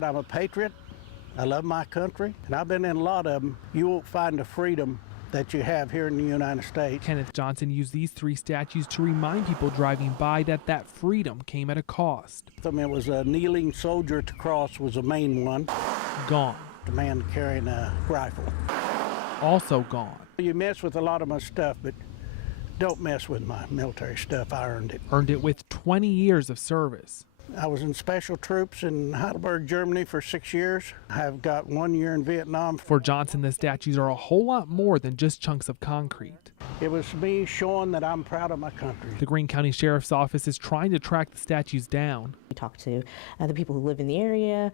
I'm a patriot. I love my country, and I've been in a lot of them. You won't find the freedom that you have here in the United States. Kenneth Johnson used these 3 statues to remind people driving by that freedom came at a cost. I mean, it was a kneeling soldier at the cross was the main one. Gone. The man carrying a rifle. Also gone. You mess with a lot of my stuff, but don't mess with my military stuff. I earned it. Earned it with 20 years of service. I was in special troops in Heidelberg, Germany for 6 years. I've got 1 year in Vietnam. For Johnson, the statues are a whole lot more than just chunks of concrete. It was me showing that I'm proud of my country. The Greene County Sheriff's Office is trying to track the statues down. We talked to the people who live in the area,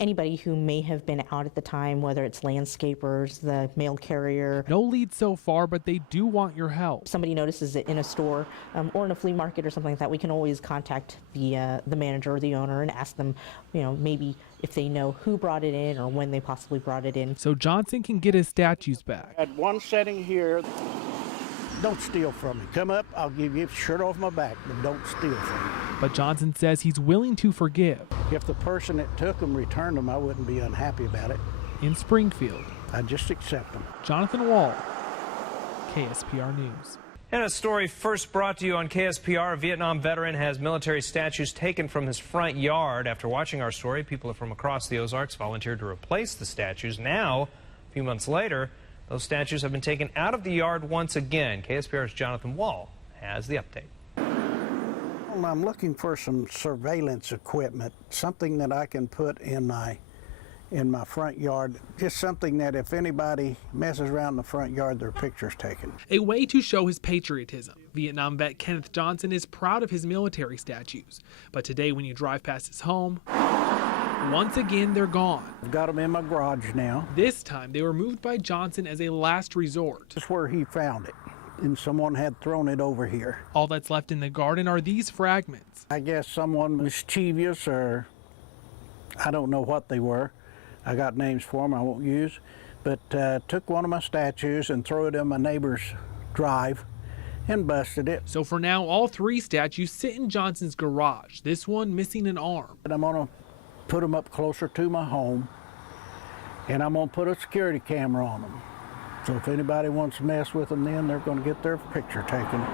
anybody who may have been out at the time, whether it's landscapers, the mail carrier. No lead so far, but they do want your help. If somebody notices it in a store or in a flea market or something like that, we can always contact the manager or the owner and ask them, maybe if they know who brought it in or when they possibly brought it in. So Johnson can get his statues back. At one setting here, don't steal from me. Come up, I'll give you a shirt off my back, but don't steal from me. But Johnson says he's willing to forgive. If the person that took them returned them, I wouldn't be unhappy about it. In Springfield, I'd just accept them. Jonathan Wahl, KSPR News. And a story first brought to you on KSPR. A Vietnam veteran has military statues taken from his front yard. After watching our story, people from across the Ozarks volunteered to replace the statues. Now, a few months later, those statues have been taken out of the yard once again. KSPR's Jonathan Wahl has the update. Well, I'm looking for some surveillance equipment, something that I can put in my front yard, just something that if anybody messes around in the front yard, their picture's taken. A way to show his patriotism. Vietnam vet Kenneth Johnson is proud of his military statues. But today when you drive past his home, once again they're gone. I've got them in my garage now. This time they were moved by Johnson as a last resort. This is where he found it, and someone had thrown it over here. All that's left in the garden are these fragments. I guess someone mischievous, or I don't know what they were. I got names for them I won't use, but took one of my statues and threw it in my neighbor's drive and busted it. So for now, all 3 statues sit in Johnson's garage, this one missing an arm. And I'm gonna put them up closer to my home, and I'm gonna put a security camera on them. So if anybody wants to mess with them, then they're gonna get their picture taken.